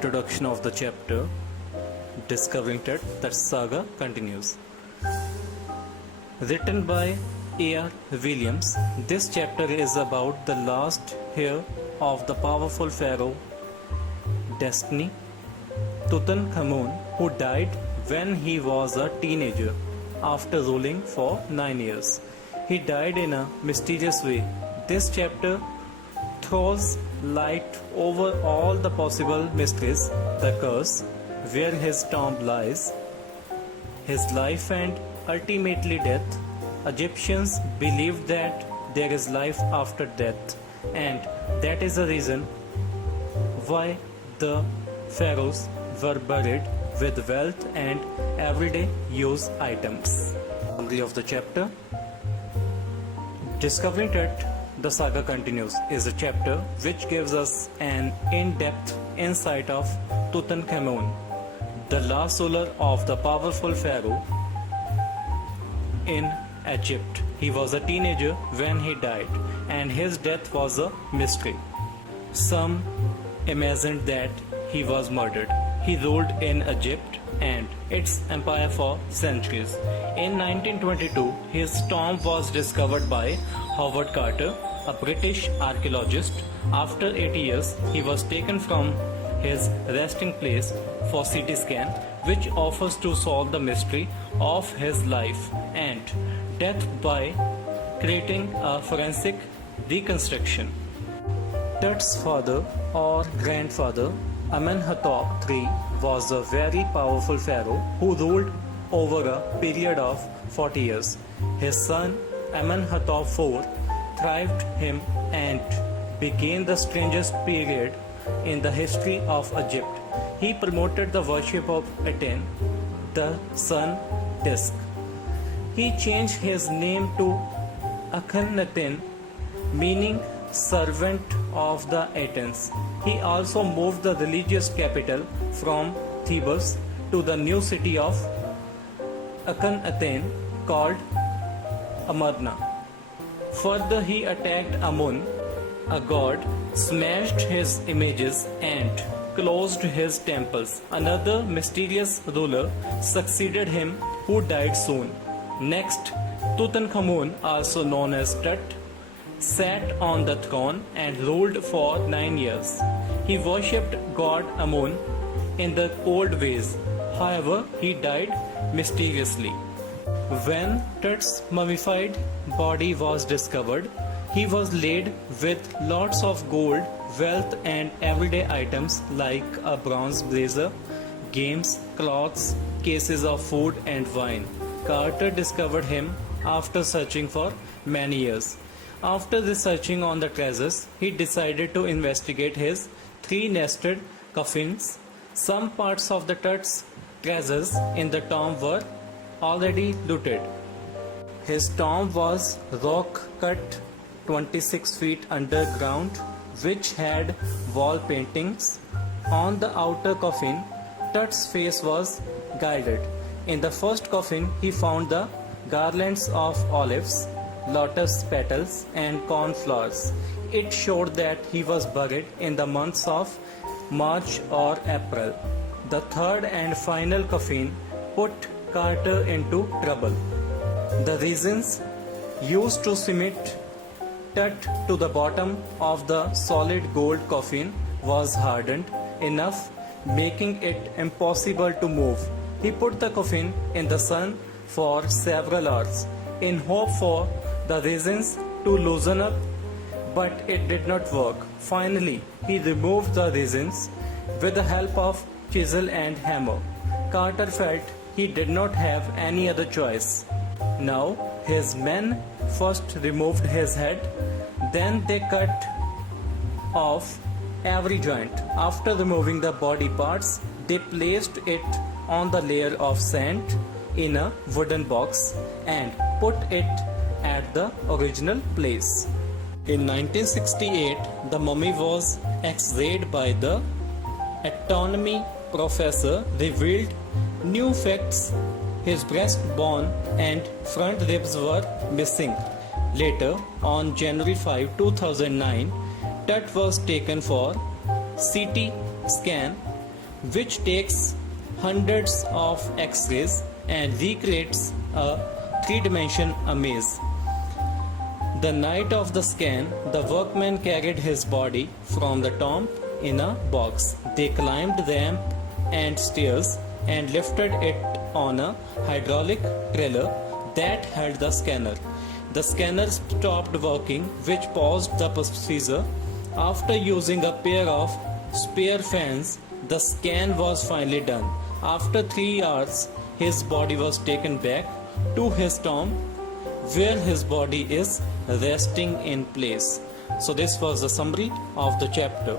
introduction of the chapter Discovering Tut, that saga continues. Written by A.R. Williams, this chapter is about the last heir of the powerful pharaoh Destiny, Tutankhamun, who died when he was a teenager after ruling for 9 years. He died in a mysterious way. This chapter throws light over all the possible mysteries: the curse, where his tomb lies, his life and ultimately death. Egyptians believed that there is life after death, and that is the reason why the pharaohs were buried with wealth and everyday use items. Summary of the chapter: Discovering Tut, the saga continues, is a chapter which gives us an in-depth insight of Tutankhamun, the last ruler of the powerful pharaoh in Egypt. He was a teenager when he died, and his death was a mystery. Some imagined that he was murdered. He ruled in Egypt and its empire for centuries. In 1922, his tomb was discovered by Howard Carter, a British archaeologist. After 80 years, he was taken from his resting place for CT scan, which offers to solve the mystery of his life and death by creating a forensic reconstruction. Tut's father or grandfather, Amenhotep III, was a very powerful pharaoh who ruled over a period of 40 years. His son Amenhotep IV thrived him and began the strangest period in the history of Egypt. He promoted the worship of Aten, the sun disk. He changed his name to Akhenaten, meaning servant of the Athens. He also moved the religious capital from Thebes to the new city of Akhenaten called Amarna. Further, he attacked Amun, a god, smashed his images and closed his temples. Another mysterious ruler succeeded him who died soon. Next, Tutankhamun, also known as Tut, sat on the throne and ruled for 9 years. He worshipped god Amun in the old ways. However, he died mysteriously. When Tut's mummified body was discovered, he was laid with lots of gold, wealth and everyday items like a bronze brazier, games, cloths, cases of food and wine. Carter discovered him after searching for many years. After researching on the treasures, he decided to investigate his 3 nested coffins. Some parts of the Tut's treasures in the tomb were already looted. His tomb was rock cut 26 feet underground, which had wall paintings. On the outer coffin, Tut's face was gilded. In the first coffin, he found the garlands of olives, lotus petals and cornflowers. It showed that he was buried in the months of March or April. The third and final coffin put Carter into trouble. The resins used to cement Tut to the bottom of the solid gold coffin was hardened enough, making it impossible to move. He put the coffin in the sun for several hours in hope for the resins to loosen up, but it did not work. Finally, he removed the resins with the help of chisel and hammer. Carter felt he did not have any other choice. Now, his men first removed his head, then they cut off every joint. After removing the body parts, they placed it on the layer of sand in a wooden box and put it at the original place. In 1968, the mummy was x-rayed by the anatomy professor, revealed new facts. His breastbone and front ribs were missing. Later, on January 5, 2009, Tut was taken for CT scan which takes hundreds of X-rays and recreates a three-dimensional maze. The night of the scan, the workmen carried his body from the tomb in a box. They climbed ramp and stairs and lifted it on a hydraulic trailer that held the scanner. The scanner stopped working, which paused the procedure. After using a pair of spare fans, the scan was finally done. After 3 hours, his body was taken back to his tomb, where his body is resting in place. So this was the summary of the chapter.